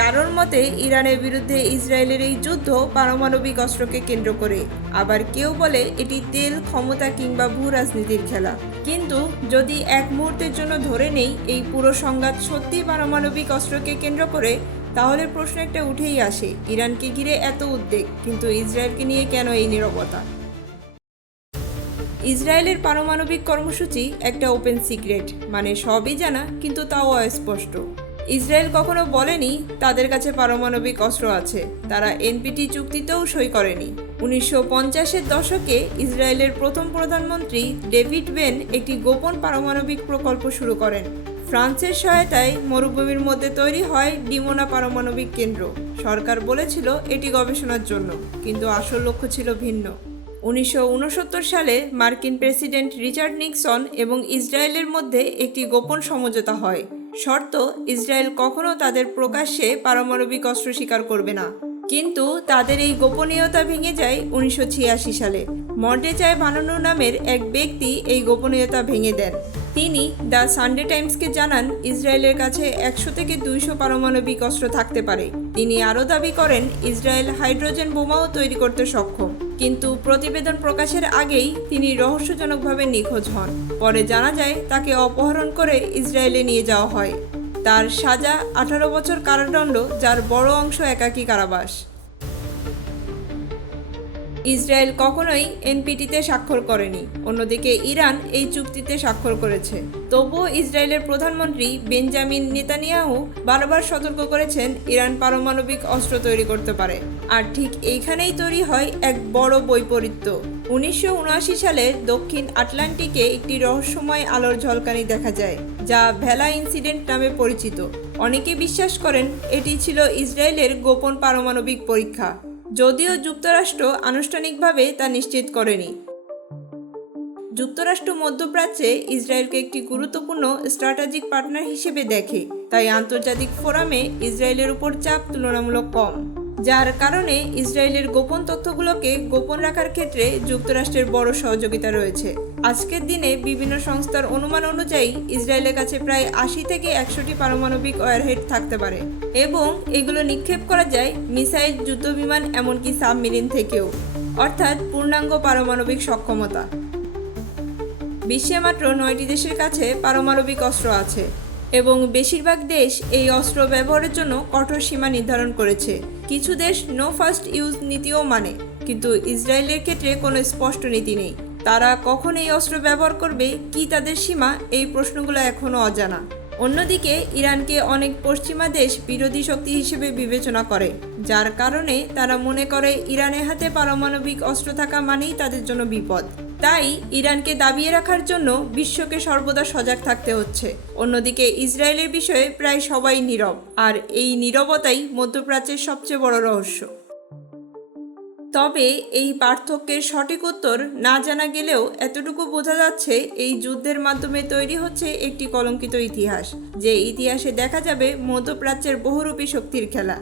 কারোর মতে ইরানের বিরুদ্ধে ইসরায়েলের এই যুদ্ধ পারমাণবিক অস্ত্রকে কেন্দ্র করে, আবার কেউ বলে এটি তেল, ক্ষমতা কিংবা ভূ রাজনীতির খেলা। কিন্তু যদি এক মুহূর্তের জন্য ধরে নেই এই পুরো সংঘাত সত্যিই পারমাণবিক অস্ত্রকে কেন্দ্র করে, তাহলে প্রশ্ন একটা উঠেই আসে, ইরানকে ঘিরে এত উদ্বেগ, কিন্তু ইসরায়েলকে নিয়ে কেন এই নীরবতা? ইসরায়েলের পারমাণবিক কর্মসূচি একটা ওপেন সিক্রেট, মানে সবই জানা কিন্তু তাও অস্পষ্ট। ইসরায়েল কখনো বলেনি তাদের কাছে পারমাণবিক অস্ত্র আছে, তারা এনপিটি চুক্তিতেও সই করেনি। 1950-এর দশকে ইসরায়েলের প্রথম প্রধানমন্ত্রী ডেভিড বেন একটি গোপন পারমাণবিক প্রকল্প শুরু করেন। ফ্রান্সের সহায়তায় মরুভূমির মধ্যে তৈরি হয় ডিমোনা পারমাণবিক কেন্দ্র। সরকার বলেছিল এটি গবেষণার জন্য, কিন্তু আসল লক্ষ্য ছিল ভিন্ন। 1969 সালে মার্কিন প্রেসিডেন্ট রিচার্ড নিক্সন এবং ইসরায়েলের মধ্যে একটি গোপন সমঝোতা হয়। শর্ত, ইসরায়েল কখনো তাদের প্রকাশ্যে পারমাণবিক অস্ত্র স্বীকার করবে না। কিন্তু তাদের এই গোপনীয়তা ভেঙে যায় 1986 সালে। মর্ডেচাই ভানোনু নামের এক ব্যক্তি এই গোপনীয়তা ভেঙে দেন। তিনি দ্য সানডে টাইমসকে জানান ইসরায়েলের কাছে 100 থেকে 200 পারমাণবিক অস্ত্র থাকতে পারে। তিনি আরও দাবি করেন ইসরায়েল হাইড্রোজেন বোমাও তৈরি করতে সক্ষম। কিন্তু প্রতিবেদন প্রকাশের আগেই তিনি রহস্যজনকভাবে নিখোঁজ হন। পরে জানা যায় তাকে অপহরণ করে ইসরায়েলে নিয়ে যাওয়া হয়। তার সাজা 18 বছর কারাদণ্ড, যার বড় অংশ একাকী কারাবাস। ইসরায়েল কখনোই এনপিটিতে স্বাক্ষর করেনি, অন্যদিকে ইরান এই চুক্তিতে স্বাক্ষর করেছে। তবুও ইসরায়েলের প্রধানমন্ত্রী বেঞ্জামিন নেতানিয়াহু বারবার সতর্ক করেছেন ইরান পারমাণবিক অস্ত্র তৈরি করতে পারে। আর ঠিক এইখানেই তৈরি হয় এক বড় বৈপরীত্য। 1979 সালে দক্ষিণ আটলান্টিকে একটি রহস্যময় আলোর ঝলকানি দেখা যায়, যা ভেলা ইনসিডেন্ট নামে পরিচিত। অনেকে বিশ্বাস করেন এটি ছিল ইসরায়েলের গোপন পারমাণবিক পরীক্ষা, যদিও যুক্তরাষ্ট্র আনুষ্ঠানিকভাবে তা নিশ্চিত করেনি। যুক্তরাষ্ট্র মধ্যপ্রাচ্যে ইসরায়েলকে একটি গুরুত্বপূর্ণ স্ট্র্যাটেজিক পার্টনার হিসেবে দেখে, তাই আন্তর্জাতিক ফোরামে ইসরায়েলের উপর চাপ তুলনামূলক কম, যার কারণে ইসরায়েলের গোপন তথ্যগুলোকে গোপন রাখার ক্ষেত্রে যুক্তরাষ্ট্রের বড় সহযোগিতা রয়েছে। আজকের দিনে বিভিন্ন সংস্থার অনুমান অনুযায়ী ইসরায়েলের কাছে প্রায় 80 থেকে 100টি পারমাণবিক ওয়ারহেড থাকতে পারে, এবং এগুলো নিক্ষেপ করা যায় মিসাইল, যুদ্ধবিমান, এমনকি সাবমেরিন থেকেও, অর্থাৎ পূর্ণাঙ্গ পারমাণবিক সক্ষমতা। বিশ্বে মাত্র 9টি দেশের কাছে পারমাণবিক অস্ত্র আছে, এবং বেশিরভাগ দেশ এই অস্ত্র ব্যবহারের জন্য কঠোর সীমা নির্ধারণ করেছে। কিছু দেশ নো ফার্স্ট ইউজ নীতিও মানে, কিন্তু ইসরায়েলের ক্ষেত্রে কোনো স্পষ্ট নীতি নেই। তারা কখন এই অস্ত্র ব্যবহার করবে, কি তাদের সীমা, এই প্রশ্নগুলো এখনও অজানা। অন্যদিকে ইরানকে অনেক পশ্চিমা দেশ বিরোধী শক্তি হিসেবে বিবেচনা করে, যার কারণে তারা মনে করে ইরানের হাতে পারমাণবিক অস্ত্র থাকা মানেই তাদের জন্য বিপদ। তাই ইরানকে দাবিয়ে রাখার জন্য বিশ্বকে সর্বদা সজাগ থাকতে হচ্ছে। অন্যদিকে ইসরায়েলের বিষয়ে প্রায় সবাই নীরব, আর এই নীরবতাই মধ্যপ্রাচ্যের সবচেয়ে বড় রহস্য। তবে এই পার্থক্যের সঠিক উত্তর না জানা গেলেও এতটুকু বোঝা যাচ্ছে, এই যুদ্ধের মাধ্যমে তৈরি হচ্ছে একটি কলঙ্কিত ইতিহাস, যে ইতিহাসে দেখা যাবে মধ্যপ্রাচ্যের বহুরূপী শক্তির খেলা।